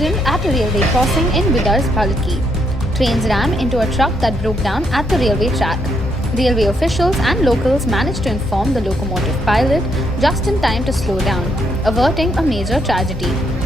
accident at a railway crossing in Bidar's Palki. Trains rammed into a truck that broke down at the railway track. Railway officials and locals managed to inform the locomotive pilot just in time to slow down, averting a major tragedy.